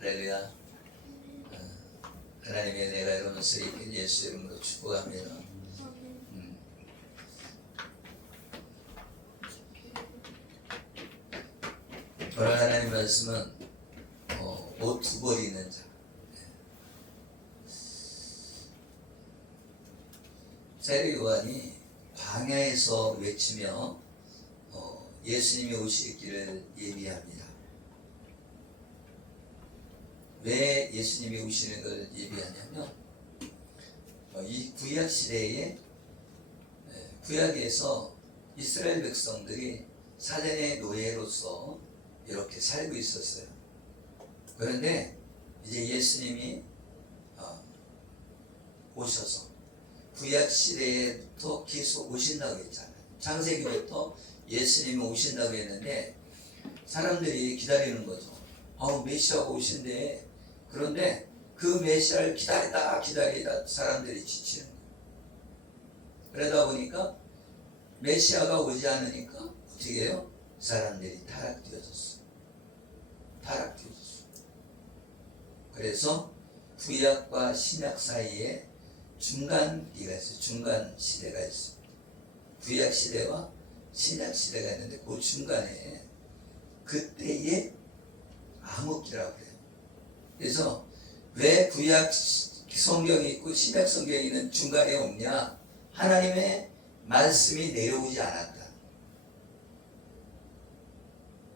할렐루야. 하나님의 내가 이루는 쓰이긴 예수 이름으로 축복합니다. 오늘 하나님 말씀은 옷 두 벌 있는 자. 세례 요한이 광야에서 외치며 예수님이 오실 길을 예비합니다. 왜 예수님이 오시는 걸 예비하냐면 이 구약 시대에 구약에서 이스라엘 백성들이 사전의 노예로서 이렇게 살고 있었어요. 그런데 이제 예수님이 오셔서 구약 시대에부터 계속 오신다고 했잖아요. 창세기부터 예수님이 오신다고 했는데 사람들이 기다리는 거죠. 메시아가 오신대. 그런데 그 메시아를 기다리다 사람들이 지치는 거예요. 그러다 보니까 메시아가 오지 않으니까 어떻게 해요? 사람들이 타락되어졌어요. 그래서 구약과 신약 사이에 중간기가 있어요. 중간 시대가 있어요. 구약 시대와 신약 시대가 있는데 그 중간에 그때의 암흑기라고 해요. 그래서 왜 구약 성경이 있고 신약 성경이 있는 중간에 없냐? 하나님의 말씀이 내려오지 않았다.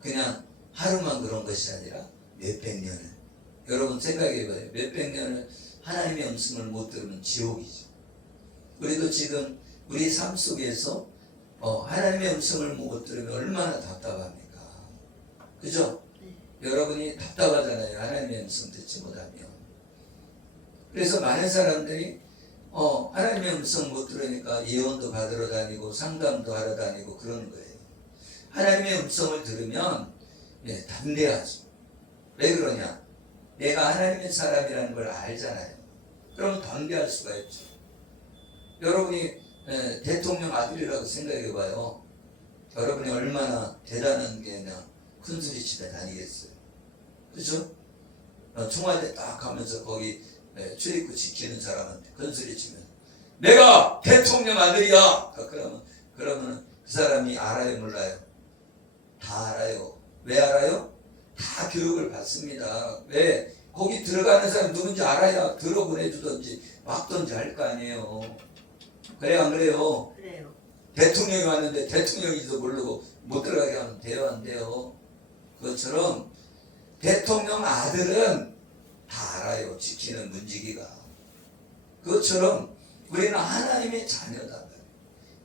그냥 하루만 그런 것이 아니라 몇백 년을. 여러분 생각해봐요. 몇백 년을 하나님의 음성을 못 들으면 지옥이죠. 우리도 지금 우리 삶 속에서 하나님의 음성을 못 들으면 얼마나 답답합니까? 그죠? 여러분이 답답하잖아요. 하나님의 음성 듣지 못하면. 그래서 많은 사람들이 하나님의 음성 못 들으니까 예언도 받으러 다니고 상담도 하러 다니고 그러는 거예요. 하나님의 음성을 들으면 담대하죠. 왜 그러냐? 내가 하나님의 사람이라는 걸 알잖아요. 그럼 담대할 수가 있죠. 여러분이 대통령 아들이라고 생각해봐요. 여러분이 얼마나 대단한 게 그냥 큰소리 치다 다니겠어요. 그죠? 청와대 딱 가면서 거기 출입구 지키는 사람한테 큰소리 치면 내가 대통령 아들이야! 그러면 그 사람이 알아요 몰라요? 다 알아요. 왜 알아요? 다 교육을 받습니다. 왜? 거기 들어가는 사람 누군지 알아야 들어보내주든지 막든지 할 거 아니에요. 그래 안 그래요? 그래요. 대통령이 왔는데 대통령인지도 모르고 못 들어가게 하면 돼요 안 돼요? 그것처럼 대통령 아들은 다 알아요. 지키는 문지기가. 그것처럼 우리는 하나님의 자녀다.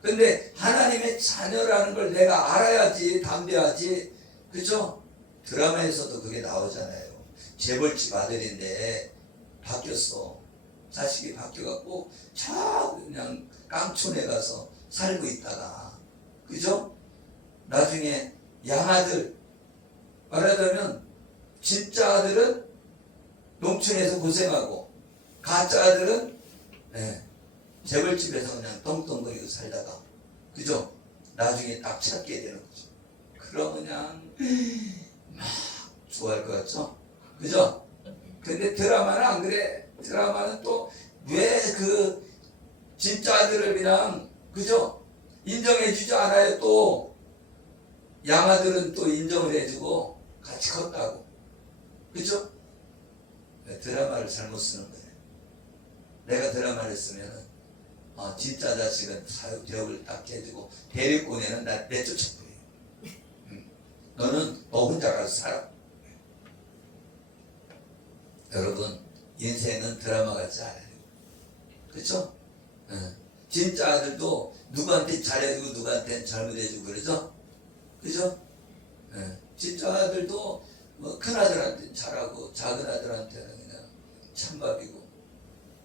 근데 하나님의 자녀라는 걸 내가 알아야지 담대하지. 그죠? 드라마에서도 그게 나오잖아요. 재벌집 아들인데 바뀌었어. 자식이 바뀌어갖고 그냥 깡촌에 가서 살고 있다가 그죠? 나중에 양아들 말하자면 진짜 아들은 농촌에서 고생하고 가짜 아들은 재벌집에서 그냥 떵떵거리고 살다가 그죠? 나중에 딱 찾게 되는 거죠. 그럼 그냥 막 좋아할 것 같죠? 그죠? 근데 드라마는 안 그래. 드라마는 또 왜 그 진짜 아들을 그냥 그죠? 인정해주지 않아요. 또 양아들은 또 인정을 해주고 같이 컸다고. 그죠? 드라마를 잘못 쓰는 거예요. 내가 드라마를 쓰면은 진짜 자식은 사육교육을 딱 해주고 데리고 오면은 나 내쫓아버려요. 너는 너 혼자 가서 살아. 여러분 인생은 드라마 같지 않아요. 그렇죠? 진짜 아들도 누구한테 잘해주고 누구한테는 잘못해주고 그러죠? 그죠? 진짜 아들도 큰 아들한테는 잘하고 작은 아들한테는 그냥 찬밥이고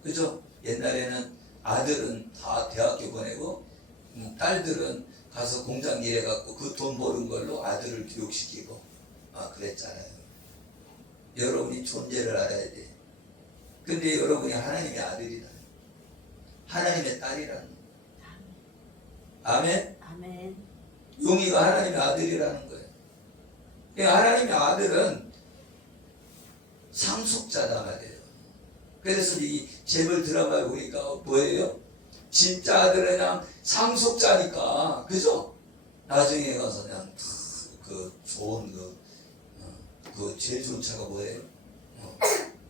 그죠? 옛날에는 아들은 다 대학교 보내고 딸들은 가서 공장 일해갖고 그 돈 버는 걸로 아들을 교육시키고 그랬잖아요. 여러분이 존재를 알아야 돼. 근데 여러분이 하나님의 아들이다. 하나님의 딸이라는 거예요. 아멘? 아멘. 용이가 하나님의 아들이라는 거예요. 하나님의 아들은 상속자다 말이에요. 그래서 이 재벌 드라마에 보니까 뭐예요? 진짜 아들은 그냥 상속자니까, 그죠? 나중에 가서 그냥 그 좋은 그 제일 좋은 차가 뭐예요?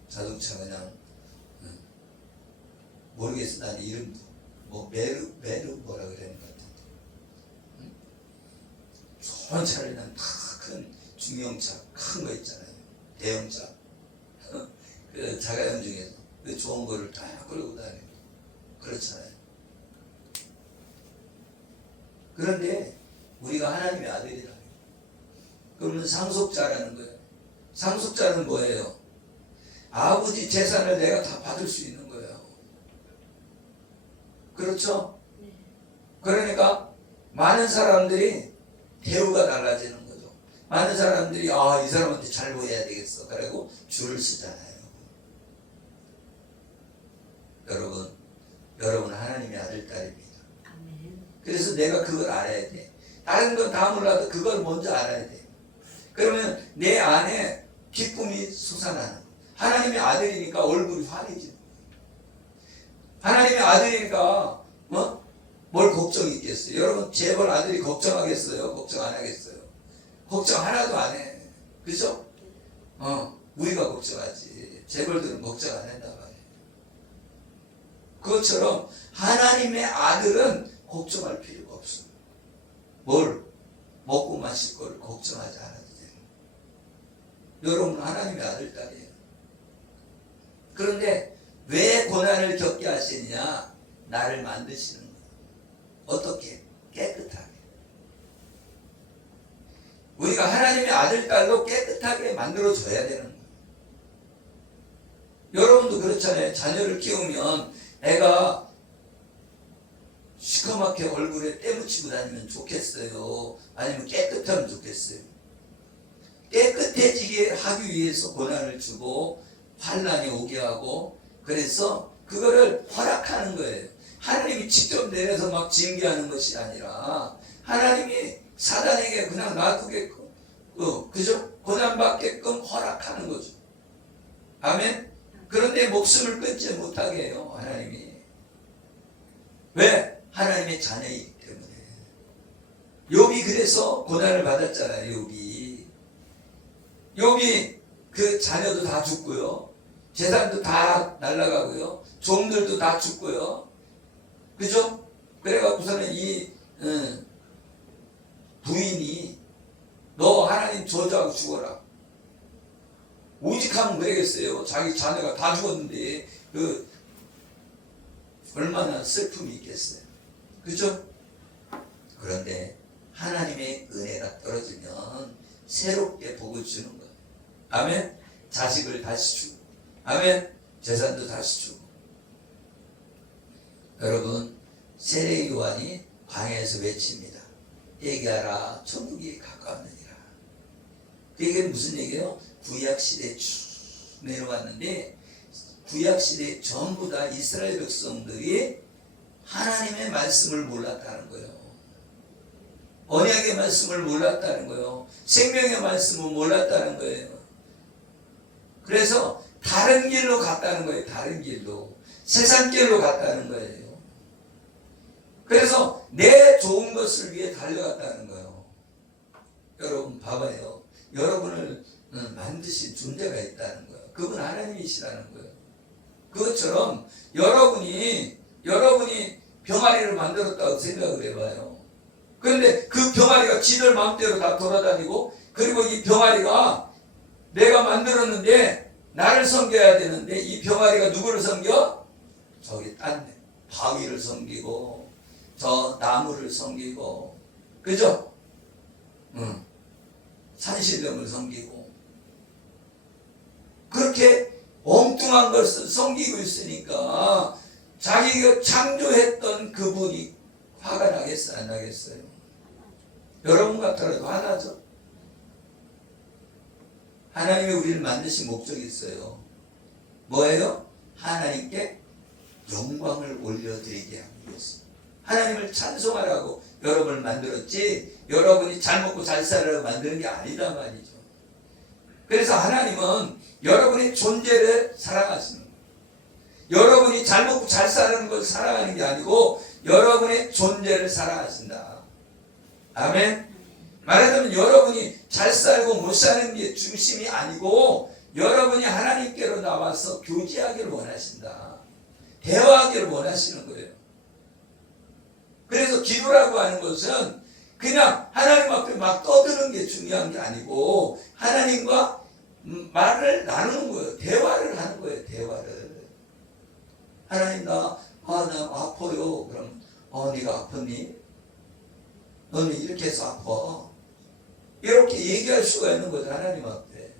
자동차 그냥 모르겠어. 난 이름도 뭐 메르 뭐라 그러는 것 같은데. 좋은 차를 그냥 다 큰 중형차 큰 거 있잖아요. 대형차. 그 자가용 중에서 그 좋은 거를 다 끌고 다니고 그렇잖아요. 그런데 우리가 하나님의 아들이라. 그러면 상속자라는 거예요. 상속자는 뭐예요? 아버지 재산을 내가 다 받을 수 있는 거예요. 그렇죠? 그러니까 많은 사람들이 대우가 달라지는 거죠. 많은 사람들이 이 사람한테 잘 보여야 되겠어. 그리고 줄을 쓰잖아요. 여러분 하나님의 아들 딸입니다. 그래서 내가 그걸 알아야 돼. 다른 건 다 몰라도 그걸 먼저 알아야 돼. 그러면 내 안에 기쁨이 솟아나는 거예요. 하나님의 아들이니까 얼굴이 환해지는 거예요. 하나님의 아들이니까 뭘 걱정이 있겠어요? 여러분 재벌 아들이 걱정하겠어요? 걱정 안 하겠어요? 걱정 하나도 안 해. 그죠? 우리가 걱정하지. 재벌들은 걱정 안 한단 말이에요. 그것처럼 하나님의 아들은 걱정할 필요가 없어요. 뭘 먹고 마실 걸 걱정하지 않아도 돼요. 여러분 하나님의 아들 딸이에요. 그런데 왜 고난을 겪게 하시느냐? 나를 만드시는 거예요. 어떻게? 깨끗하게. 우리가 하나님의 아들 딸로 깨끗하게 만들어줘야 되는 거예요. 여러분도 그렇잖아요. 자녀를 키우면 애가 시커멓게 얼굴에 때 묻히고 다니면 좋겠어요? 아니면 깨끗하면 좋겠어요? 깨끗해지게 하기 위해서 고난을 주고 환난이 오게 하고, 그래서 그거를 허락하는 거예요. 하나님이 직접 내려서 막 징계하는 것이 아니라 하나님이 사단에게 그냥 놔두게끔, 그죠? 고난받게끔 허락하는 거죠. 아멘? 그런데 목숨을 끊지 못하게 해요, 하나님이. 왜? 하나님의 자녀이기 때문에. 욥이 그래서 고난을 받았잖아요. 욥이 그 자녀도 다 죽고요, 재산도 다 날아가고요, 종들도 다 죽고요, 그죠? 그래갖고서는 이 부인이 너 하나님 저주하고 죽어라. 오직하면 그러겠어요. 자기 자녀가 다 죽었는데 얼마나 슬픔이 있겠어요. 그죠? 그런데 하나님의 은혜가 떨어지면 새롭게 복을 주는 거예요. 아멘? 자식을 다시 주고, 아멘? 재산도 다시 주고. 여러분, 세례 요한이 광야에서 외칩니다. 얘기하라, 천국이 가까웠느니라. 그게 무슨 얘기예요? 구약시대에 쭉 내려왔는데, 구약시대에 전부 다 이스라엘 백성들이 하나님의 말씀을 몰랐다는 거예요. 언약의 말씀을 몰랐다는 거예요. 생명의 말씀을 몰랐다는 거예요. 그래서 다른 길로 갔다는 거예요. 다른 길로. 세상 길로 갔다는 거예요. 그래서 내 좋은 것을 위해 달려갔다는 거예요. 여러분 봐봐요. 여러분을 만드신 존재가 있다는 거예요. 그분 하나님이시라는 거예요. 그것처럼 여러분이 병아리를 만들었다고 생각을 해봐요. 그런데 그 병아리가 지들 마음대로 다 돌아다니고, 그리고 이 병아리가 내가 만들었는데 나를 섬겨야 되는데 이 병아리가 누구를 섬겨? 저기 딴 데 바위를 섬기고 저 나무를 섬기고, 그죠? 산신령을 섬기고 그렇게 엉뚱한 것을 섬기고 있으니까 자기가 창조했던 그분이 화가 나겠어요? 안 나겠어요? 여러분 같더라도 화나죠? 하나님이 우리를 만드신 목적이 있어요. 뭐예요? 하나님께 영광을 올려드리게 하기 위해서. 하나님을 찬송하라고 여러분을 만들었지, 여러분이 잘 먹고 잘 살라고 만드는 게 아니다 말이죠. 그래서 하나님은 여러분의 존재를 사랑하시는 거예요. 여러분이 잘 먹고 잘 사는 걸 사랑하는 게 아니고 여러분의 존재를 사랑하신다. 아멘. 말하자면 여러분이 잘 살고 못 사는 게 중심이 아니고 여러분이 하나님께로 나와서 교제하기를 원하신다. 대화하기를 원하시는 거예요. 그래서 기도라고 하는 것은 그냥 하나님 앞에 막 떠드는 게 중요한 게 아니고 하나님과 말을 나누는 거예요. 대화를 하는 거예요. 대화를. 하나님 나 아파요. 그럼 네가 아팠니? 너는 이렇게 해서 아파. 이렇게 얘기할 수가 있는 거죠. 하나님 앞에.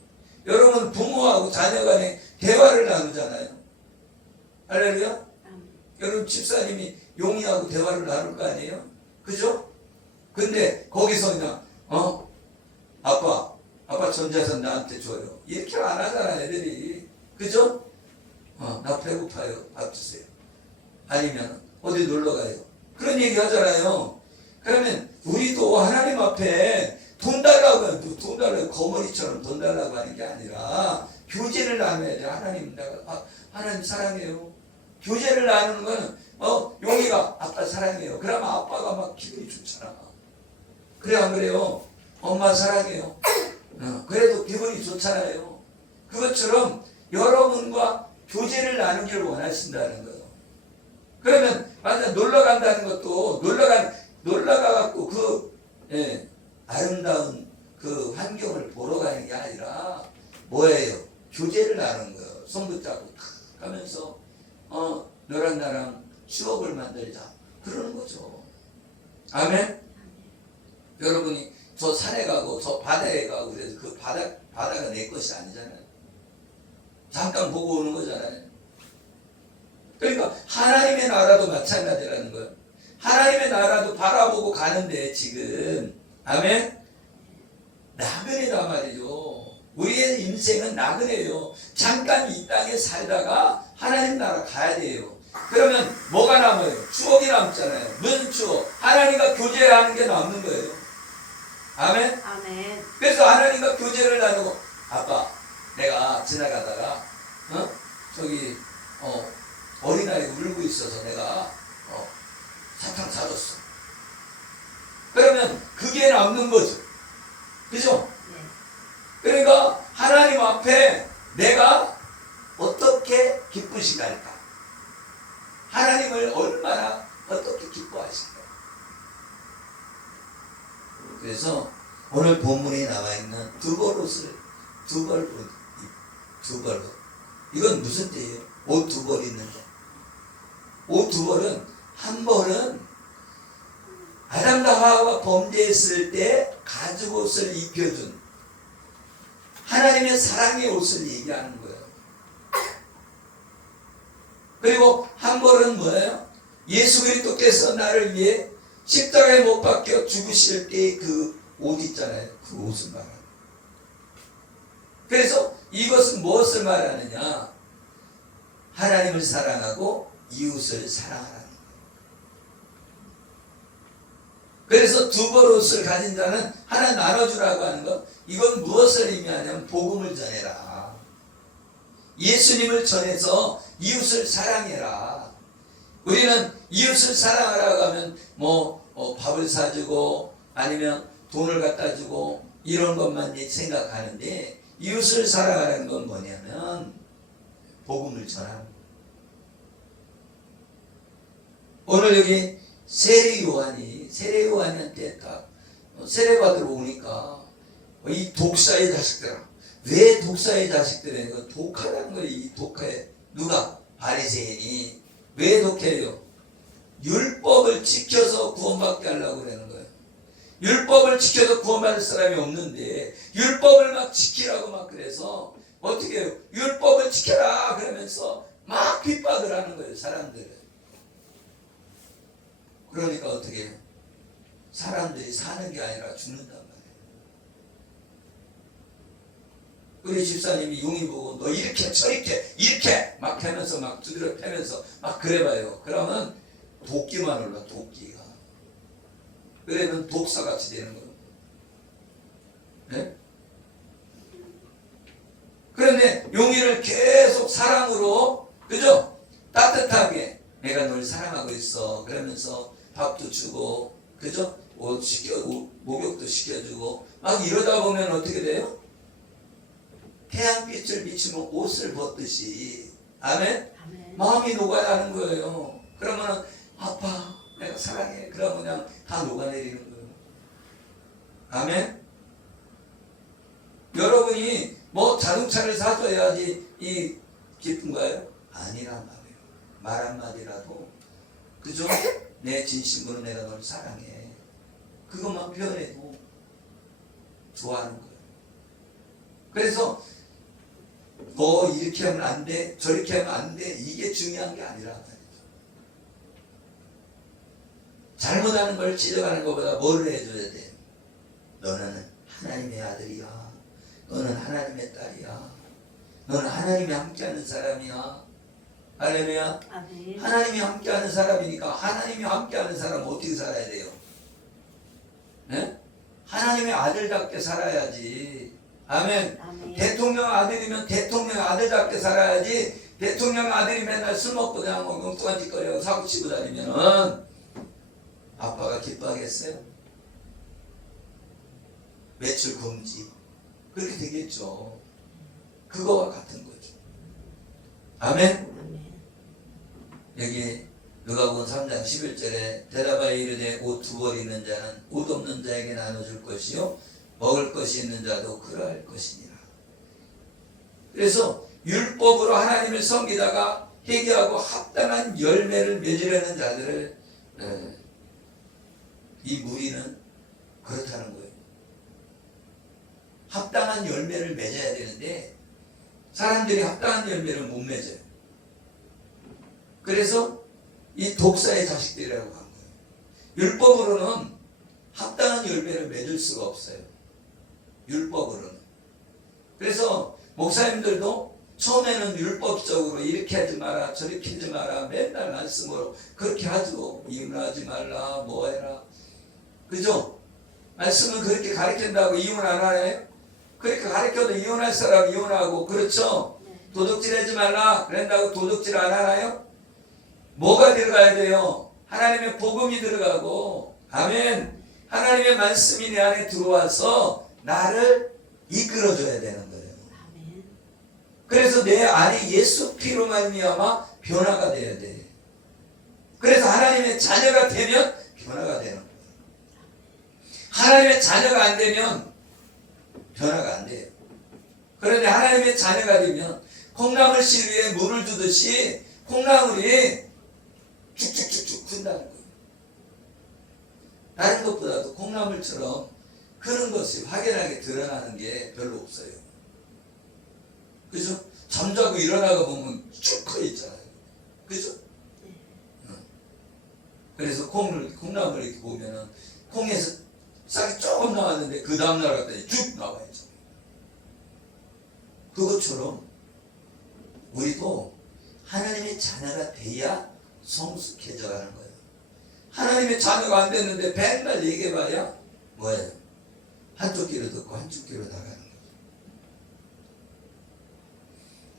여러분 부모하고 자녀 간에 대화를 나누잖아요. 할렐루야. 여러분 집사님이 용이하고 대화를 나눌 거 아니에요? 그죠? 근데 거기서 그냥 아빠 전자산 나한테 줘요. 이렇게 안 하잖아 애들이. 그죠? 나 배고파요. 밥 주세요. 아니면 어디 놀러 가요. 그런 얘기 하잖아요. 그러면 우리도 하나님 앞에 돈 달라고 하면 돈 달라고 거머리처럼 돈 달라고 하는 게 아니라 교제를 나눠야 돼. 하나님 내가 하나님 사랑해요. 교제를 나누는 거는 용이가 아빠 사랑해요. 그러면 아빠가 막 기분이 좋잖아. 그래 안 그래요? 엄마 사랑해요. 그래도 기분이 좋잖아요. 그것처럼 여러분과 교제를 나누기를 원하신다는 거예요. 그러면 맞아 놀러 간다는 것도 놀러 가갖고 아름다운 그 환경을 보러 가는 게 아니라 뭐예요? 교제를 나누는 거예요. 손 붙잡고 탁 하면서 너랑 나랑 추억을 만들자. 그러는 거죠. 아멘? 여러분이 저 산에 가고 저 바다에 가고 그래서 그 바다가 내 것이 아니잖아요. 잠깐 보고 오는 거잖아요. 그러니까 하나님의 나라도 마찬가지라는 거예요. 하나님의 나라도 바라보고 가는데 지금 아멘? 나그네다 말이죠. 우리의 인생은 나그네예요. 잠깐 이 땅에 살다가 하나님 나라 가야 돼요. 그러면 뭐가 남아요? 추억이 남잖아요. 무슨 추억? 하나님과 교제하는 게 남는 거예요. 아멘? 아멘. 그래서 하나님과 교제를 나누고 아빠 내가 지나가다가 저기 어린아이 울고 있어서 내가 사탕 사줬어. 그러면 그게 남는 거죠. 그죠? 네. 그러니까 하나님 앞에 내가 어떻게 기쁘신가 할까? 하나님을 얼마나 어떻게 기뻐하실까? 그래서 오늘 본문에 나와 있는 두 벌 옷을 두 벌 이건 무슨 뜻이에요? 옷 두 벌 있는데 옷 두 벌은 한 벌은 아담과 하와가 범죄했을 때 가죽옷을 입혀준 하나님의 사랑의 옷을 얘기하는 거예요. 그리고 한 벌은 뭐예요? 예수 그리스도께서 나를 위해 십자가에 못 박혀 죽으실 때 그 옷 있잖아요. 그 옷을 말하는 거예요. 그래서 이것은 무엇을 말하느냐? 하나님을 사랑하고 이웃을 사랑하라는 거예요. 그래서 두 벌 옷을 가진 자는 하나 나눠주라고 하는 것, 이건 무엇을 의미하냐면 복음을 전해라. 예수님을 전해서 이웃을 사랑해라. 우리는 이웃을 사랑하라고 하면 밥을 사주고 아니면 돈을 갖다 주고 이런 것만 생각하는데 이웃을 사랑하라는 건 뭐냐면 복음을 전하는 거예요. 오늘 여기 세례 요한한테 딱 세례 받으러 오니까 이 독사의 자식들아, 왜 독사의 자식들이냐? 독하다는 거예요. 이 독해 누가? 바리새인이. 왜 독해요? 율법을 지켜서 구원받게 하려고 그러는 거예요. 율법을 지켜서 구원받을 사람이 없는데 율법을 막 지키라고 막 그래서 어떻게 해요? 율법을 지켜라 그러면서 막 핍박을 하는 거예요. 사람들을. 그러니까 어떻게 해요? 사람들이 사는 게 아니라 죽는단 말이에요. 우리 집사님이 용이 보고 너 이렇게 저렇게 이렇게 막 하면서 막 두드려 패면서 막 그래봐요. 그러면 도끼만 올라. 도끼가. 그러면 독사같이 되는 거예요. 네? 그런데 용의를 계속 사랑으로, 그죠? 따뜻하게 내가 널 사랑하고 있어 그러면서 밥도 주고, 그죠? 옷 목욕도 시켜주고 막 이러다 보면 어떻게 돼요? 태양빛을 비추면 옷을 벗듯이, 아멘? 아멘. 마음이 녹아나는 거예요. 그러면은 아빠 내가 사랑해 그러면 그냥 다 녹아내리는 거예요. 아멘? 여러분이 뭐 자동차를 사줘야지 이 기쁜가요? 아니란 말이에요. 말 한마디라도, 그죠? 내 진심으로 내가 널 사랑해 그것만 표현해도 좋아하는 거예요. 그래서 뭐 이렇게 하면 안 돼 저렇게 하면 안 돼 이게 중요한 게 아니란 말이죠. 잘못하는 걸 지적하는 것보다 뭐를 해줘야 돼? 너는 하나님의 아들이야. 너는 하나님의 딸이야. 너는 하나님이 함께하는 사람이야. 할렐루야. 아멘. 하나님이 함께하는 사람이니까 하나님이 함께하는 사람은 어떻게 살아야 돼요? 네? 하나님의 아들답게 살아야지. 아멘. 아멘. 대통령 아들이면 대통령 아들답게 살아야지. 대통령 아들이 맨날 술 먹고 그냥 엉뚱한 짓거리하고 사고 치고 다니면은 아빠가 기뻐하겠어요? 매출 금지 그렇게 되겠죠. 그거와 같은 거죠. 아멘. 아멘. 여기 누가복음 3장 11절에 대답하여 이르되 옷 두 벌 있는 자는 옷 없는 자에게 나눠줄 것이요 먹을 것이 있는 자도 그러할 것이니라. 그래서 율법으로 하나님을 섬기다가 회개하고 합당한 열매를 맺으려는 자들을 이 무리는 그렇다는 거예요. 합당한 열매를 맺어야 되는데 사람들이 합당한 열매를 못 맺어요. 그래서 이 독사의 자식들이라고 한 거예요. 율법으로는 합당한 열매를 맺을 수가 없어요. 율법으로는. 그래서 목사님들도 처음에는 율법적으로 이렇게 하지 마라 저렇게 하지 마라 맨날 말씀으로 그렇게 하죠. 이혼하지 말라 뭐 해라, 그죠? 말씀은 그렇게 가르친다고 이혼 안 하나요? 그렇게 가르쳐도 이혼할 사람 이혼하고, 그렇죠? 도둑질하지 말라 그런다고 도둑질 안 하나요? 뭐가 들어가야 돼요? 하나님의 복음이 들어가고, 아멘. 하나님의 말씀이 내 안에 들어와서 나를 이끌어줘야 되는 거예요. 아멘. 그래서 내 안에 예수 피로 말미암아 변화가 돼야 돼. 그래서 하나님의 자녀가 되면 변화가 되는 거예요. 하나님의 자녀가 안 되면 변화가 안 돼요. 그런데 하나님의 자녀가 되면 콩나물 씨 위에 물을 주듯이 콩나물이 쭉쭉쭉쭉 큰다는 거예요. 다른 것보다도 콩나물처럼 크는 것이 확연하게 드러나는 게 별로 없어요. 그죠? 잠자고 일어나고 보면 쭉 커 있잖아요. 그죠? 그래서 콩나물 이렇게 보면은 콩에서 싹이 조금 나왔는데 그 다음날 갔더니 쭉 나와야죠. 그것처럼 우리도 하나님의 자녀가 돼야 성숙해져 가는 거예요. 하나님의 자녀가 안 됐는데 맨날 얘기해봐야 뭐예요? 한쪽 귀로 듣고 한쪽 귀로 나가는 거예요.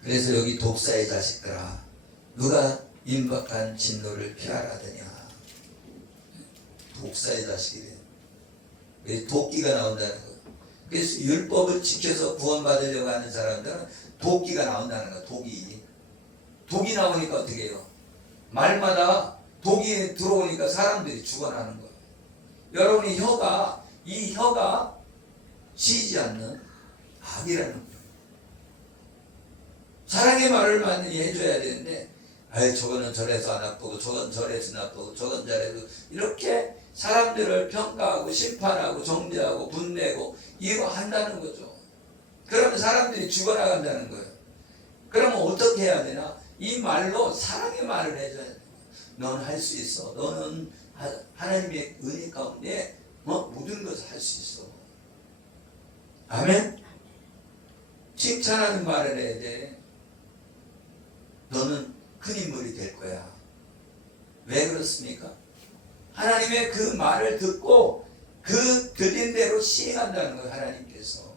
그래서 여기 독사의 자식들아 누가 임박한 진노를 피하라더냐. 독사의 자식이래요. 도끼가 나온다는 거예요. 그래서 율법을 지켜서 구원받으려고 하는 사람들은 도끼가 나온다는 거예요. 독이 나오니까 어떻게 해요? 말마다 독이 들어오니까 사람들이 죽어나는 거예요. 여러분이 이 혀가 쉬지 않는 악이라는 거예요. 사랑의 말을 많이 해줘야 되는데 저거는 저래서 나쁘고 저건 저래서 나쁘고 저건 저래서 이렇게 사람들을 평가하고 심판하고 정죄하고 분내고 이거 한다는 거죠. 그러면 사람들이 죽어나간다는 거예요. 그러면 어떻게 해야 되나? 이 말로 사랑의 말을 해줘야 돼요. 너는 할 수 있어. 너는 하나님의 은혜 가운데 모든 것을 할 수 있어. 아멘? 칭찬하는 말을 해야 돼. 너는 큰 인물이 될 거야. 왜 그렇습니까? 하나님의 그 말을 듣고 그 들린 대로 시행한다는 거예요. 하나님께서.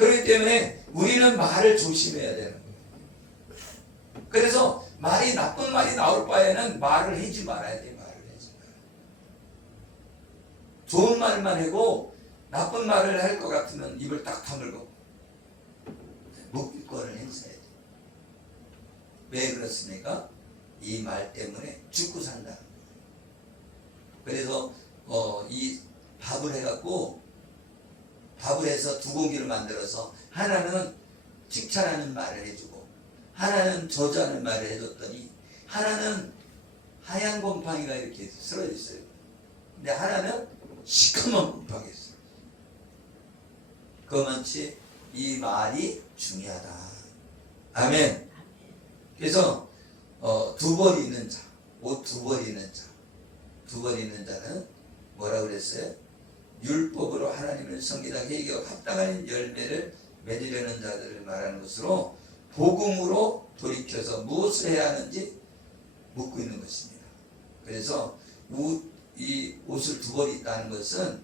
그렇기 때문에 우리는 말을 조심해야 되는 거예요. 그래서 말이 나쁜 말이 나올 바에는 말을 하지 말아야 돼. 말을 하지 말아야 돼. 좋은 말만 하고 나쁜 말을 할 것 같으면 입을 딱 다물고 묵비권을 행사해야 돼. 왜 그렇습니까? 이 말 때문에 죽고 산다는 거예요. 그래서 이 밥을 해갖고 밥을 해서 두 공기를 만들어서 하나는 칭찬하는 말을 해주고 하나는 저주하는 말을 해줬더니 하나는 하얀 곰팡이가 이렇게 쓰러져 있어요. 근데 하나는 시커먼 곰팡이가 있어요. 그만치 이 말이 중요하다. 아멘. 그래서 두 벌 있는 자, 옷 두 벌 있는 자, 두 벌 있는 자는 뭐라고 그랬어요? 율법으로 하나님을 섬기다 회개하고 합당한 열매를 맺으려는 자들을 말하는 것으로 복음으로 돌이켜서 무엇을 해야 하는지 묻고 있는 것입니다. 그래서 이 옷을 두 벌 있다는 것은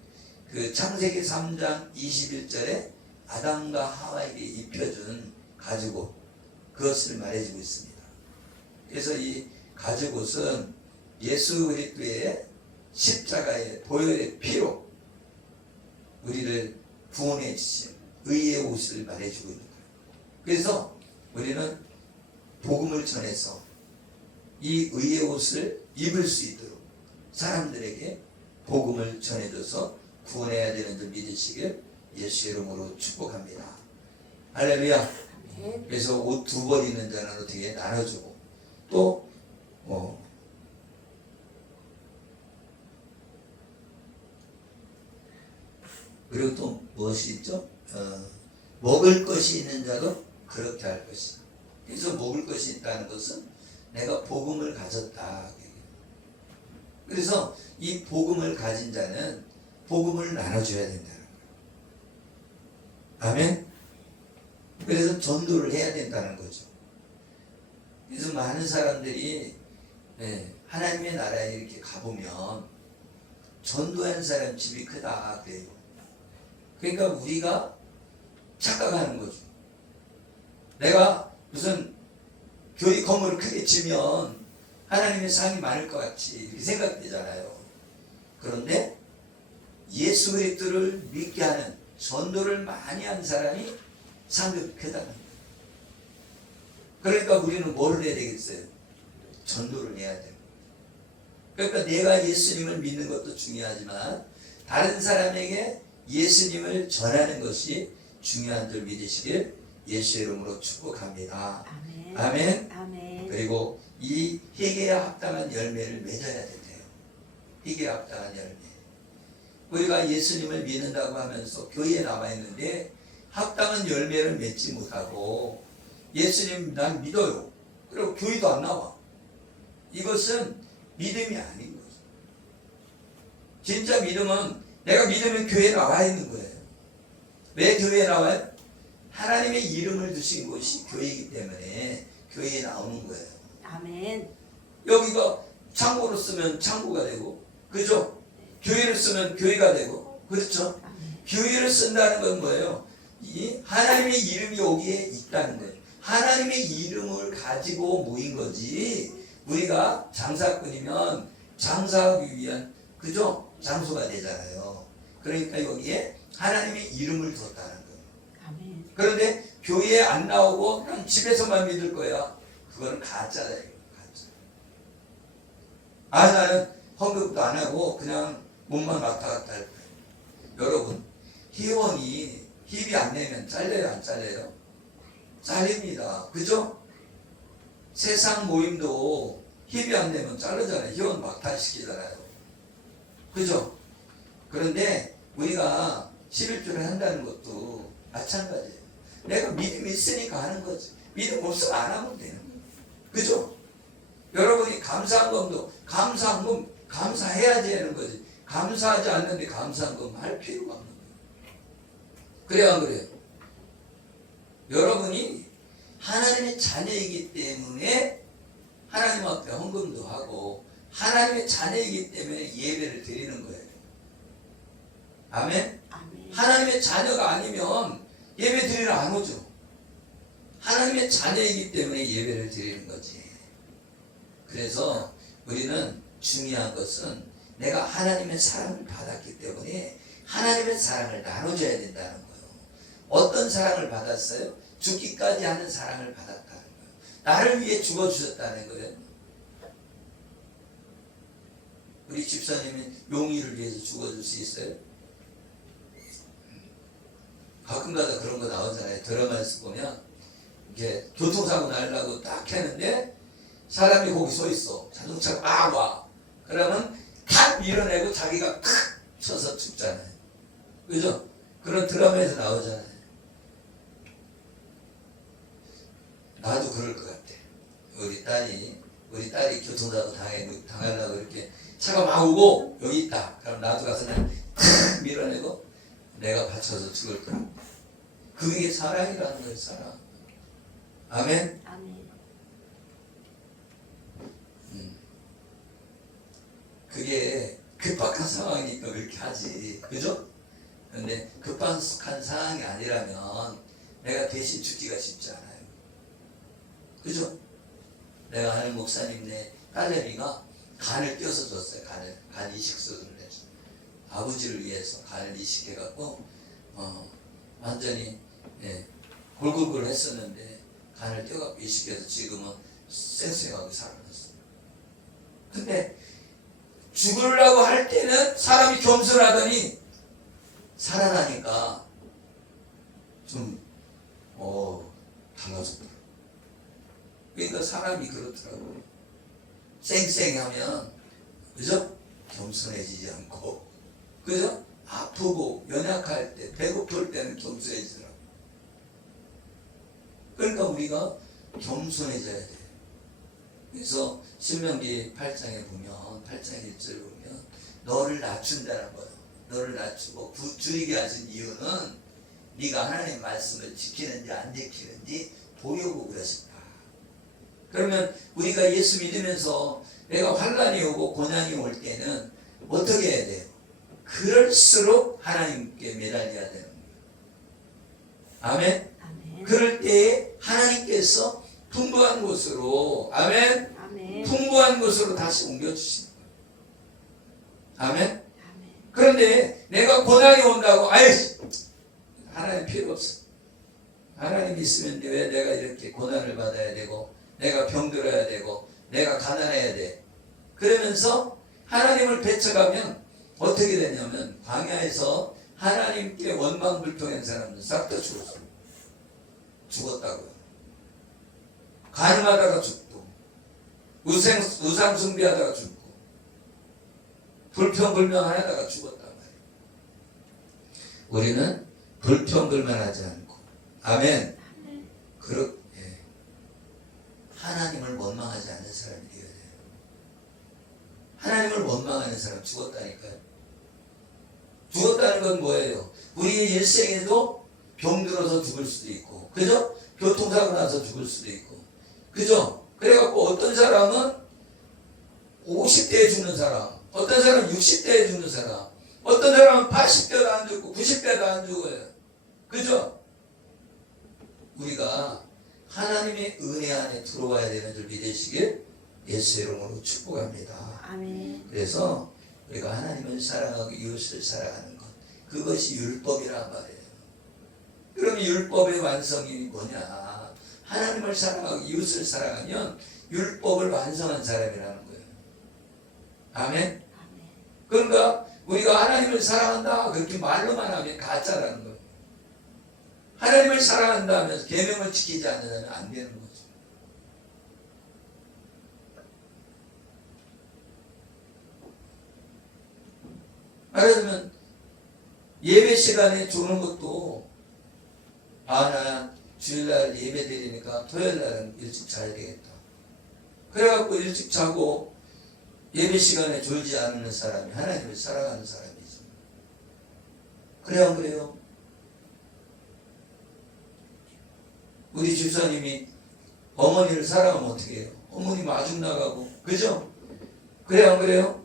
그 창세기 3장 21절에 아담과 하와에게 입혀준 가죽옷, 그것을 말해주고 있습니다. 그래서 이 가죽옷은 예수 그리스도의 십자가의 보혈의 피로 우리를 구원해 주신 의의 옷을 말해주고 있는 거예요. 그래서 우리는 복음을 전해서 이 의의 옷을 입을 수 있도록 사람들에게 복음을 전해줘서 구원해야 되는 줄 믿으시길 예수 이름으로 축복합니다. 할렐루야. 그래서 옷 두 벌 있는 자는 어떻게 나눠주고 또 그리고 또 무엇이 있죠? 먹을 것이 있는 자도 그렇게 할 것이다. 그래서 먹을 것이 있다는 것은 내가 복음을 가졌다. 그래서 이 복음을 가진 자는 복음을 나눠줘야 된다는 거예요. 아멘? 그래서 전도를 해야 된다는 거죠. 그래서 많은 사람들이 하나님의 나라에 이렇게 가보면 전도한 사람 집이 크다 그래요. 그러니까 우리가 착각하는 거죠. 내가 무슨 교회 건물을 크게 지면 하나님의 상이 많을 것 같이 이렇게 생각되잖아요. 그런데 예수 그리스도를 믿게 하는 전도를 많이 한 사람이 상급이 크다는 거예요. 그러니까 우리는 뭘 해야 되겠어요? 전도를 해야 돼요. 그러니까 내가 예수님을 믿는 것도 중요하지만 다른 사람에게 예수님을 전하는 것이 중요한 줄 믿으시길 예수 이름으로 축복합니다. 아멘. 아멘. 아멘. 그리고 이 희귀에 합당한 열매를 맺어야 된대요. 희귀에 합당한 열매. 우리가 예수님을 믿는다고 하면서 교회에 남아 있는데 합당한 열매를 맺지 못하고 예수님 난 믿어요. 그리고 교회도 안 나와. 이것은 믿음이 아닌 거죠. 진짜 믿음은 내가 믿으면 교회에 나와 있는 거예요. 왜 교회에 나와요? 하나님의 이름을 두신 곳이 교회이기 때문에 교회에 나오는 거예요. 아멘. 여기가 창고로 쓰면 창고가 되고, 그죠? 교회를 쓰면 교회가 되고, 그렇죠? 아멘. 교회를 쓴다는 건 뭐예요? 이 하나님의 이름이 여기에 있다는 거예요. 하나님의 이름을 가지고 모인 거지. 우리가 장사꾼이면 장사하기 위한, 그죠? 장소가 되잖아요. 그러니까 여기에 하나님의 이름을 뒀다는 거예요. 아멘. 그런데 교회에 안 나오고 그냥 집에서만 믿을 거야. 그거는 가짜다. 가짜. 나는 헌금도 안 하고 그냥 몸만 왔다 갔다 할 거예요. 여러분, 힙이 안 내면 잘려요, 안 잘려요? 잘립니다. 그죠? 세상 모임도 힙이 안 내면 자르잖아요. 회원 막탈시키잖아요. 그죠? 그런데 우리가 11조를 한다는 것도 마찬가지예요. 내가 믿음이 있으니까 하는 거지. 믿음 없으면 안 하면 되는 거예요. 그죠? 여러분이 감사한금도 감사한금 감사해야지 하는 거지. 감사하지 않는데 감사한금 할 필요가 없는 거예요. 그래요, 안 그래요? 여러분이 하나님의 자녀이기 때문에 하나님 앞에 헌금도 하고 하나님의 자녀이기 때문에 예배를 드리는 거예요. 아멘? 아멘. 하나님의 자녀가 아니면 예배 드리러 안 오죠. 하나님의 자녀이기 때문에 예배를 드리는 거지. 그래서 우리는 중요한 것은 내가 하나님의 사랑을 받았기 때문에 하나님의 사랑을 나눠줘야 된다는 거예요. 어떤 사랑을 받았어요? 죽기까지 하는 사랑을 받았다는 거예요. 나를 위해 죽어주셨다는 거예요. 우리 집사님은 용의를 위해서 죽어줄 수 있어요? 가끔가다 그런 거 나오잖아요. 드라마에서 보면 이게 교통사고 날라고 딱 했는데 사람이 거기 서 있어. 자동차가 막 와. 그러면 탁 밀어내고 자기가 탁 쳐서 죽잖아요. 그죠? 그런 드라마에서 나오잖아요. 나도 그럴 것 같아. 우리 딸이 교통사고 당하려고 이렇게 차가 막 오고 여기 있다. 그럼 나도 가서 그냥 탁 밀어내고 내가 받쳐서 죽을 거야. 그게 사랑이라는 거예요. 사랑. 아멘. 아멘. 그게 급박한 상황이니까 그렇게 하지. 그죠? 근데 급박한 상황이 아니라면 내가 대신 죽기가 쉽지 않아요. 그죠? 내가 아는 목사님네 딸내미가 간을 띄어서 줬어요. 간 이식술을 해서 아버지를 위해서 간을 이식해갖고 완전히 골골골 했었는데 간을 띄어갖고 이식해서 지금은 쌩쌩하게 살아났어요. 근데 죽으려고 할 때는 사람이 겸손하더니 살아나니까 좀 달라졌더라고요. 그러니까 사람이 그렇더라고요. 쌩쌩하면 그죠? 겸손해지지 않고 그죠? 아프고 연약할 때 배고플 때는 겸손해지더라고요. 그러니까 우리가 겸손해져야 돼요. 그래서 신명기 8장에 보면 8장 1절에 보면 너를 낮춘다는 거예요. 너를 낮추고 줄이게 하신 이유는 네가 하나님의 말씀을 지키는지 안 지키는지 보려고 그러신다. 그러면 우리가 예수 믿으면서 내가 환난이 오고 고난이 올 때는 어떻게 해야 돼요? 그럴수록 하나님께 매달려야 되는 거예요. 아멘? 아멘. 그럴 때에 하나님께서 풍부한 곳으로 아멘? 아멘. 풍부한 곳으로 다시 옮겨주시는 거예요. 아멘? 아멘. 그런데 내가 고난이 온다고 하나님 필요 없어. 하나님 있으면 왜 내가 이렇게 고난을 받아야 되고 내가 병들어야 되고 내가 가난해야 돼. 그러면서 하나님을 배척하면 어떻게 되냐면 광야에서 하나님께 원망불평한 사람들 싹 다 죽었어요. 죽었다고요. 가늠하다가 죽고 우상 숭배하다가 죽고 불평불명하다가 죽었단 말이에요. 우리는 불평불만하지 않고 아멘. 하나님을 원망하지 않는 사람이 되어야 돼요. 하나님을 원망하는 사람 죽었다니까요. 죽었다는 건 뭐예요? 우리의 일생에도 병들어서 죽을 수도 있고 그죠? 교통사고 나서 죽을 수도 있고 그죠? 그래갖고 어떤 사람은 50대에 죽는 사람, 어떤 사람은 60대에 죽는 사람, 어떤 사람은 80대도 안 죽고 90대도 안 죽어요. 그죠? 우리가 하나님의 은혜 안에 들어와야 되는 줄 믿으시길 예수의 이름으로 축복합니다. 아멘. 그래서 우리가 하나님을 사랑하고 이웃을 사랑하는 것, 그것이 율법이란 말이에요. 그럼 율법의 완성이 뭐냐? 하나님을 사랑하고 이웃을 사랑하면 율법을 완성한 사람이라는 거예요. 아멘? 아멘. 그러니까 우리가 하나님을 사랑한다 그렇게 말로만 하면 가짜라는 거예요. 하나님을 사랑한다 하면서 계명을 지키지 않는다면 안 되는 거죠. 말하자면 예배 시간에 주는 것도 나 주일날 예배 드리니까 토요일날은 일찍 자야 되겠다. 그래갖고 일찍 자고 예배 시간에 졸지 않는 사람이 하나님을 사랑하는 사람이죠. 그래요 안 그래요? 우리 집사님이 어머니를 사랑하면 어떻게 해요? 어머니 마중 나가고 그죠? 그래요 안 그래요?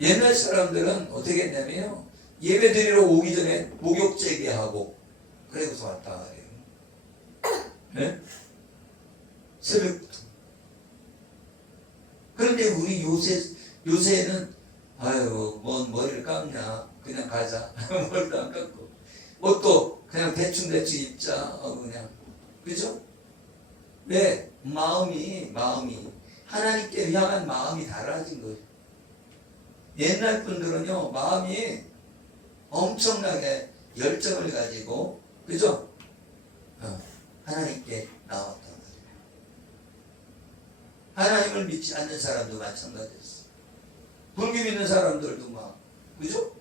옛날 사람들은 어떻게 했냐면요 예배 드리러 오기 전에 목욕 제기하고 그래서 왔다 말이에요. 네? 새벽부터. 그런데 우리 요새는 아유 뭔 머리를 감냐 그냥 가자 머리도 안 감고 옷도 그냥 대충 입자 그냥 그죠? 왜? 마음이 하나님께 향한 마음이 달라진 거예요. 옛날 분들은요 마음이 엄청나게 열정을 가지고 그죠? 하나님께 나왔단 말이에요. 하나님을 믿지 않는 사람도 마찬가지였어요. 불교 믿는 사람들도 막 그죠?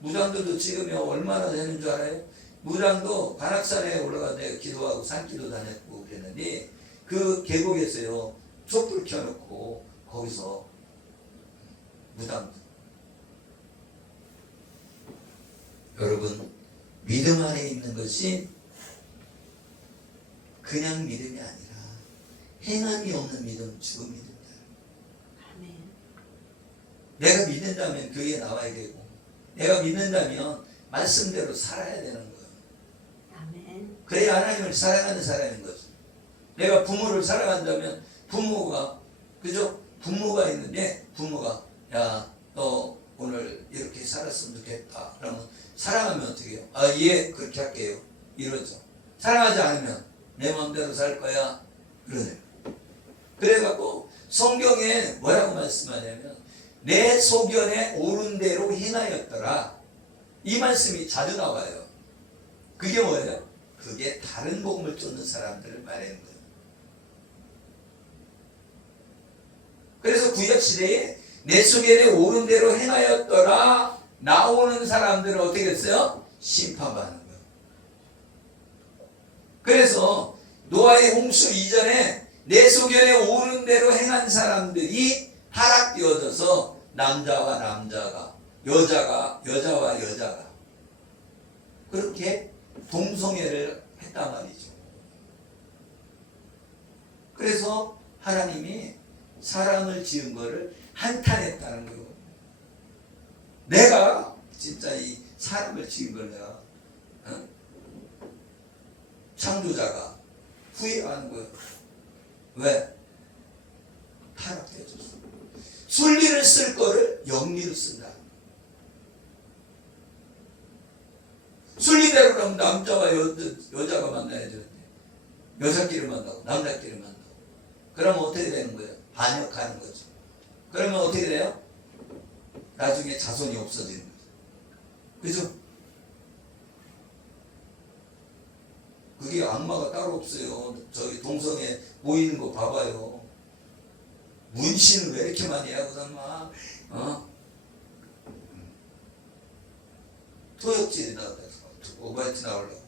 무당들도 지금이 얼마나 되는 줄 알아요? 무당도 관악산에 올라가서 기도하고 산기도 다녔고 그랬는데 그 계곡에서요 촛불 켜놓고 거기서 무당. 여러분 믿음 안에 있는 것이 그냥 믿음이 아니라 행함이 없는 믿음 죽은 믿음이야. 아멘. 내가 믿는다면 교회에 나와야 되고 내가 믿는다면 말씀대로 살아야 되는 거예요. 아멘. 그래야 하나님을 사랑하는 사람인 거죠. 내가 부모를 사랑한다면 부모가 그죠? 부모가 있는데 부모가 야 너 오늘 이렇게 살았으면 좋겠다. 그러면 사랑하면 어떻게 해요? 아 예 그렇게 할게요. 이러죠. 사랑하지 않으면 내 마음대로 살 거야. 그러네요. 그래갖고 성경에 뭐라고 말씀하냐면 내 소견에 옳은 대로 행하였더라. 이 말씀이 자주 나와요. 그게 뭐예요? 그게 다른 복음을 쫓는 사람들을 말하는 거예요. 그래서 구약시대에 내 소견에 옳은 대로 행하였더라 나오는 사람들은 어떻게 했어요? 심판받는 거예요. 그래서 노아의 홍수 이전에 내 소견에 옳은 대로 행한 사람들이 하락되어져서 남자와 남자가 여자와 여자가 그렇게 동성애를 했단 말이죠. 그래서 하나님이 사람을 지은 거를 한탄했다는 거예요. 내가 진짜 이 사람을 지은 걸 내가 창조자가 후회하는 거예요. 왜? 타락해졌어. 순리를 쓸 거를 영리로 쓴다. 순리대로 그러면 남자와 여자가 만나야 되는데 여자끼리 만나고 남자끼리 만나고 그러면 어떻게 되는 거예요? 반역하는 거죠. 그러면 어떻게 돼요? 나중에 자손이 없어지는 거죠. 그죠? 그게 악마가 따로 없어요. 저기 동성애 모이는 거 봐봐요. 문신을 왜 이렇게 많이 하고 막 토역질이 나오고 오바이트 나오려고.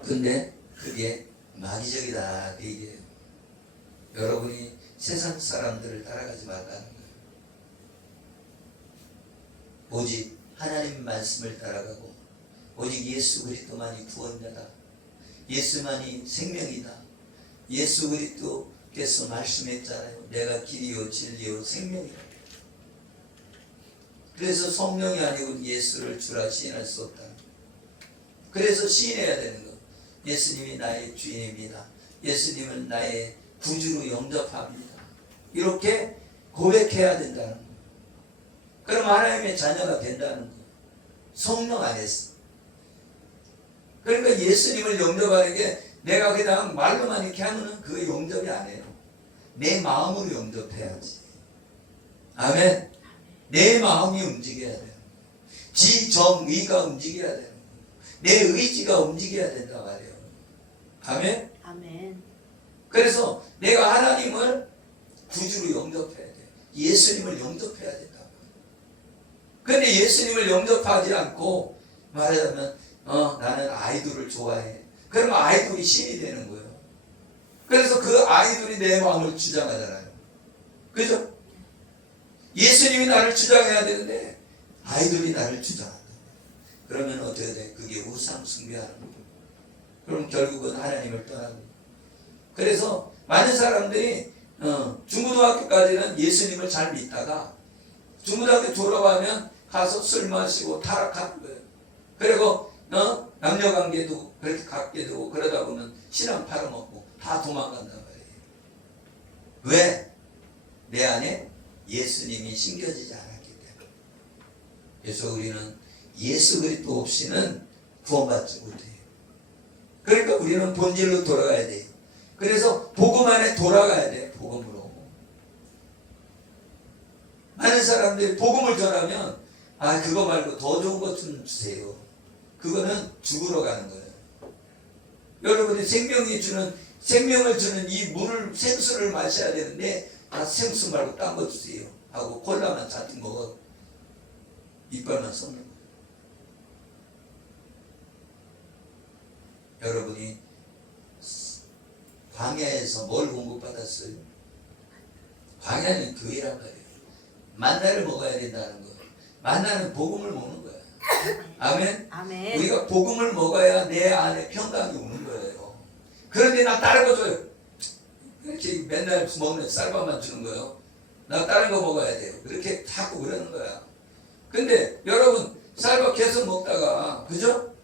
근데 그게 마귀적이다 그 얘기예요. 여러분이 세상 사람들을 따라가지 말라는 거예요. 오직 하나님 말씀을 따라가고 오직 예수 그리스도만이 구원자다. 예수만이 생명이다. 예수 그리스도께서 말씀했잖아요. 내가 길이요 진리요 생명이다. 그래서 성령이 아니고 예수를 주라 시인할 수 없다. 그래서 시인해야 되는 거. 예수님이 나의 주인입니다. 예수님은 나의 구주로 영접합니다. 이렇게 고백해야 된다는 거. 그럼 하나님의 자녀가 된다는 거. 성령 안에서. 그러니까 예수님을 영접하는 게 내가 그냥 말로만 이렇게 하면 그게 영접이 아니에요. 내 마음으로 영접해야지. 아멘. 내 마음이 움직여야 돼요. 지정의가 움직여야 돼요. 내 의지가 움직여야 된다 말이에요. 아멘. 아멘. 그래서 내가 하나님을 구주로 영접해야 돼. 예수님을 영접해야 된다. 그런데 예수님을 영접하지 않고 말하자면 나는 아이돌을 좋아해. 그러면 아이돌이 신이 되는 거예요. 그래서 그 아이돌이 내 마음을 주장하잖아요. 그죠? 예수님이 나를 주장해야 되는데 아이돌이 나를 주장한다. 그러면 어떻게 돼? 그게 우상 숭배하는 거예요. 그럼 결국은 하나님을 떠나고. 그래서 많은 사람들이 중고등학교까지는 예수님을 잘 믿다가 중고등학교 졸업하면 가서 술 마시고 타락하는 거예요. 그리고 남녀관계도 그렇게 갖게 되고 그러다 보면 신앙 팔아먹고 다 도망간단 말이에요. 왜? 내 안에 예수님이 심겨지지 않았기 때문에. 그래서 우리는 예수 그리스도 없이는 구원받지 못해요. 그러니까 우리는 본질로 돌아가야 돼요. 그래서 복음 안에 돌아가야 돼요. 복음으로. 많은 사람들이 복음을 전하면 그거 말고 더 좋은 것 좀 주세요. 그거는 죽으러 가는 거예요. 여러분이 생명을 주는 이 물을, 생수를 마셔야 되는데 생수 말고 딴 거 주세요 하고 콜라만 잔뜩 먹어 이빨만 썩는 거예요. 여러분이 광야에서 뭘 공급받았어요? 광야는 교회란 말이에요. 만나를 먹어야 된다는 거예요. 만나는 복음을 먹는 거예요. 아멘? 아멘. 우리가 복음을 먹어야 내 안에 평강이 오는 거예요. 그런데 나 다른 거 줘요. 이렇게 맨날 먹는 쌀밥만 주는 거예요. 나 다른 거 먹어야 돼요. 그렇게 자꾸 그러는 거야. 근데 여러분 쌀밥 계속 먹다가 그죠?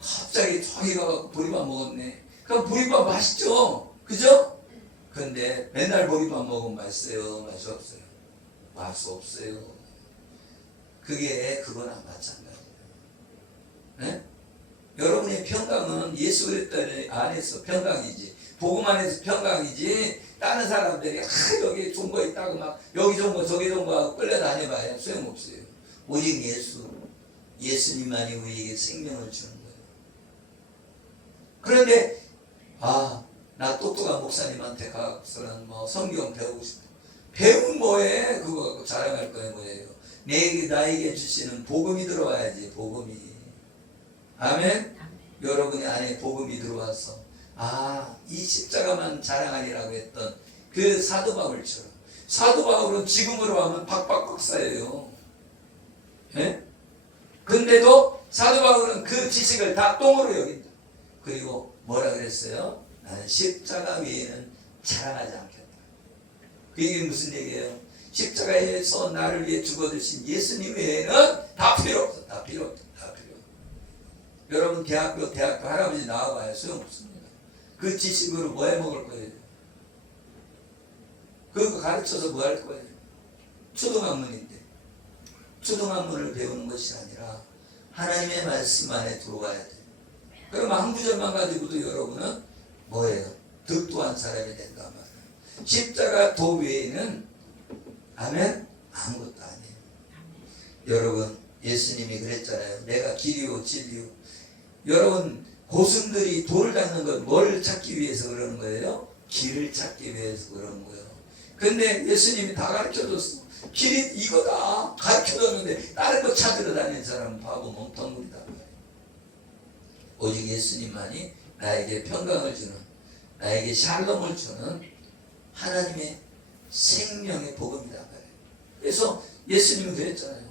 갑자기 저기 가서 보리밥 먹었네. 그럼 보리밥 맛있죠? 그죠? 근데 맨날 보리밥 먹으면 맛있어요? 맛이 없어요? 맛이 없어요. 그거나 마찬가지예요. 네? 여러분의 평강은 예수 그리스도 안에서 평강이지, 복음 안에서 평강이지, 다른 사람들이 여기 좋은 거 있다고 막 여기 좋은 거 저기 좋은 거 하고 끌려다녀봐야 소용없어요. 오직 예수님만이 우리에게 생명을 주는 거예요. 그런데 나 똑똑한 목사님한테 가서는 성경 배우고 싶어. 배운 뭐에 그거 갖고 자랑할 거예요. 뭐예요? 나에게 주시는 복음이 들어와야지. 복음이. 아멘? 여러분의 안에 복음이 들어와서 이 십자가만 자랑하리라고 했던 그 사도 바울처럼, 사도 바울은 지금으로 하면 박박박사예요. 네? 근데도 사도 바울은 그 지식을 다 똥으로 여긴다. 그리고 뭐라 그랬어요? 나는 십자가 외에는 자랑하지 않겠다. 그게 무슨 얘기예요? 십자가에서 나를 위해 죽어주신 예수님 외에는 다 필요 없어. 다 필요 없다. 다 필요 없다. 여러분 대학교 할아버지 나와봐야 소용없습니다. 그 지식으로 뭐 해먹을 거예요? 그거 가르쳐서 뭐 할 거예요? 초등학문인데. 초등학문을 배우는 것이 아니라 하나님의 말씀 안에 들어와야 돼요. 그럼 한 구절만 가지고도 여러분은 뭐예요? 득도한 사람이 된단 말이에요. 십자가 도 외에는 아멘? 아무것도 아니에요. 여러분 예수님이 그랬잖아요. 내가 길이요 진리요. 여러분 고승들이 돌을 닦는 건 뭘 찾기 위해서 그러는 거예요? 길을 찾기 위해서 그러는 거예요. 근데 예수님이 다 가르쳐줬어. 길이 이거다 가르쳐줬는데 다른 거 찾으러 다니는 사람은 바보 멍텅구리다. 오직 예수님만이 나에게 평강을 주는, 나에게 샬롬을 주는 하나님의 생명의 복음이다. 그래서 예수님은 그랬잖아요.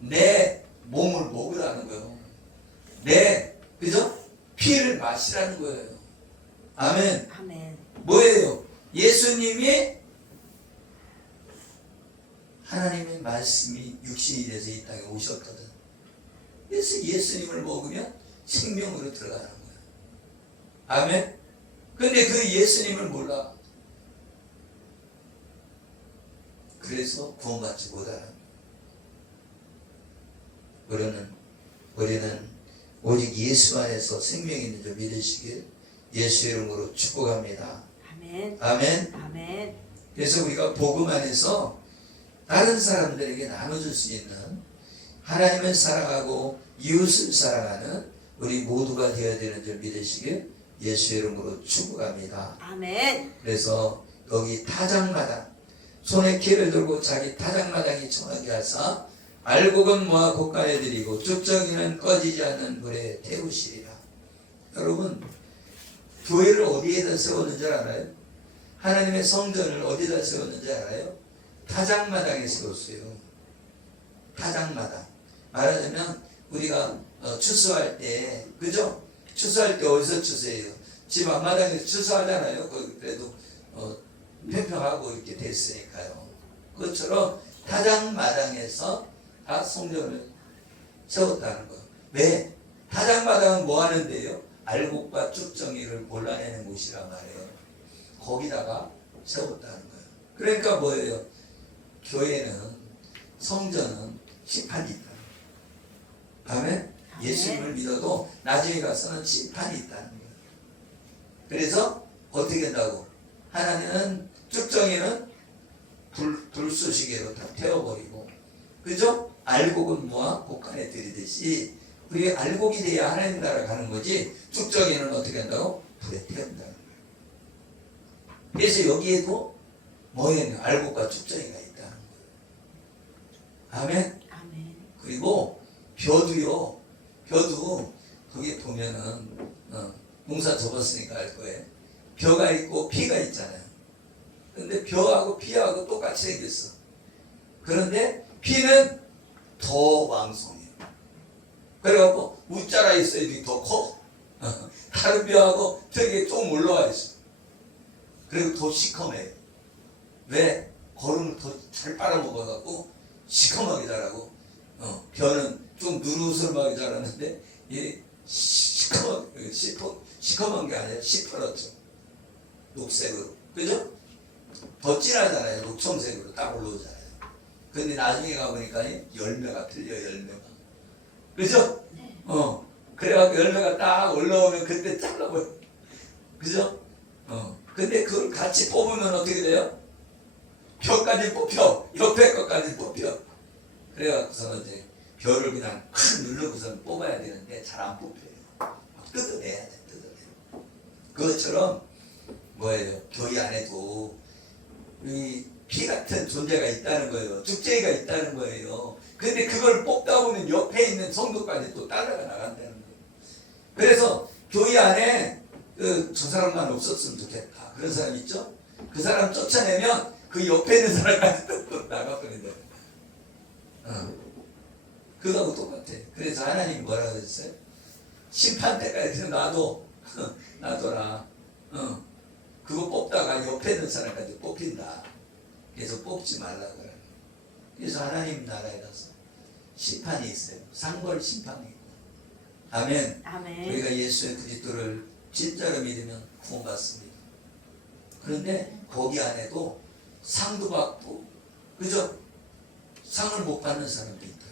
내 몸을 먹으라는 거예요. 그죠? 피를 마시라는 거예요. 아멘. 아멘. 뭐예요? 예수님이 하나님의 말씀이 육신이 돼서 이 땅에 오셨거든. 그래서 예수님을 먹으면 생명으로 들어가는 거예요. 아멘. 근데 그 예수님을 몰라. 그래서 구원받지 못하는 거예요. 우리는 오직 예수 안에서 생명이 있는 줄 믿으시길 예수 이름으로 축복합니다. 아멘. 아멘. 아멘. 그래서 우리가 복음 안에서 다른 사람들에게 나눠줄 수 있는, 하나님을 사랑하고 이웃을 사랑하는 우리 모두가 되어야 되는 줄 믿으시길 예수 이름으로 축복합니다. 아멘. 그래서 여기 타작마당, 손에 키를 들고 자기 타작마당이 정하게 하사 알곡은 모아 곳간에 드리고 쭉정이는 꺼지지 않는 불에 태우시리라. 여러분 교회를 어디에다 세웠는 줄 알아요? 하나님의 성전을 어디다 세웠는지 알아요? 타작마당에 세웠어요. 타작마당. 말하자면 우리가 추수할 때, 그죠? 추수할 때 어디서 추수해요? 집 앞마당에서 추수하잖아요. 그래도 평평하고 이렇게 됐으니까요. 그것처럼 타작마당에서 다 성전을 세웠다는 거예요. 왜? 타작마당은 뭐 하는데요? 알곡과 쭉정이를 골라내는 곳이란 말이에요. 거기다가 세웠다는 거예요. 그러니까 뭐예요? 교회는, 성전은 심판이 있다. 아멘? 예수님을 믿어도 나중에 가서는 심판이 있다는 거예요. 그래서 어떻게 한다고? 하나님은 쭉정이는 불쏘시개로 다 태워버리고, 그죠? 알곡은 무화 곡간에 들이듯이 우리 알곡이 돼야 하나님 나라 가는 거지, 쭉정이는 어떻게 한다고? 불에 태운다는 거예요. 그래서 여기에도 뭐예요? 알곡과 쭉정이가 있다는 거예요. 아멘? 아멘. 그리고 벼도요. 벼도 거기 보면은 농사 접었으니까 알 거예요. 벼가 있고 피가 있잖아요. 근데 벼하고 피하고 똑같이 생겼어. 그런데 피는 더 왕성해요. 그래갖고 웃자라 있어야지 더 커. 다른 벼하고 되게 좀 올라와 있어. 그리고 더 시커매요. 왜? 거름을 더 잘 빨아먹어갖고 시커멓게 자라고. 벼는 좀 누르스름하게 자랐는데 얘 시커먼 게 아니라 시퍼렇죠. 녹색으로. 그죠? 더 진하잖아요. 녹청색으로 딱 올라오잖아요. 근데 나중에 가보니까 열매가 틀려, 열매가. 그죠? 네. 그래갖고 열매가 딱 올라오면 그때 잘라버려. 그죠? 근데 그걸 같이 뽑으면 어떻게 돼요? 벼까지 뽑혀. 옆에 것까지 뽑혀. 그래갖고서 이제 벼를 그냥 확 누르고서 뽑아야 되는데 잘 안 뽑혀요. 막 뜯어내야 돼, 뜯어내. 그것처럼 뭐예요? 교회 안에도 이 피 같은 존재가 있다는 거예요. 쭉쟁이가 있다는 거예요. 근데 그걸 뽑다 보면 옆에 있는 성도까지 또 따라가 나간다는 거예요. 그래서 교회 안에 저 사람만 없었으면 좋겠다. 그런 사람 있죠? 그 사람 쫓아내면 그 옆에 있는 사람까지 또 나가버린다. 그거하고 똑같아. 그래서 하나님이 뭐라고 했어요? 심판 때까지 놔둬라. 그거 뽑다가 옆에 있는 사람까지 뽑힌다. 그래서 뽑지 말라 그래. 그래서 하나님 나라에 가서 심판이 있어요. 상벌 심판이 있고. 아멘. 아멘. 우리가 예수의 그리스도를 진짜로 믿으면 구원받습니다. 그런데 거기 안에도 상도 받고, 그죠? 상을 못 받는 사람도 있다.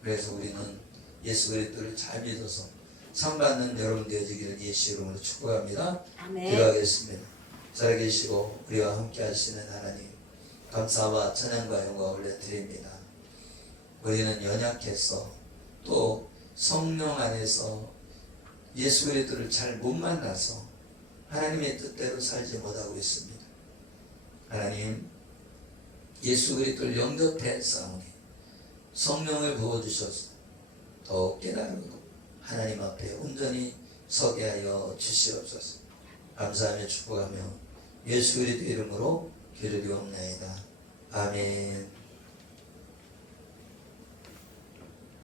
그래서 우리는 예수 그리스도를 잘 믿어서 상 받는 여러분 되어지기를 예수 이름으로 축복합니다. 아멘. 기도하겠습니다. 살아계시고 우리와 함께 하시는 하나님, 감사와 찬양과 영광을 올려드립니다. 우리는 연약해서 또 성령 안에서 예수 그리스도를 잘 못 만나서 하나님의 뜻대로 살지 못하고 있습니다. 하나님, 예수 그리스도를 영접했사오니 성령을 부어주셔서 더욱 깨달음으로 하나님 앞에 온전히 서게 하여 주시옵소서. 감사하며 축복하며 예수 그리스도 이름으로 기도드리옵나이다. 아멘.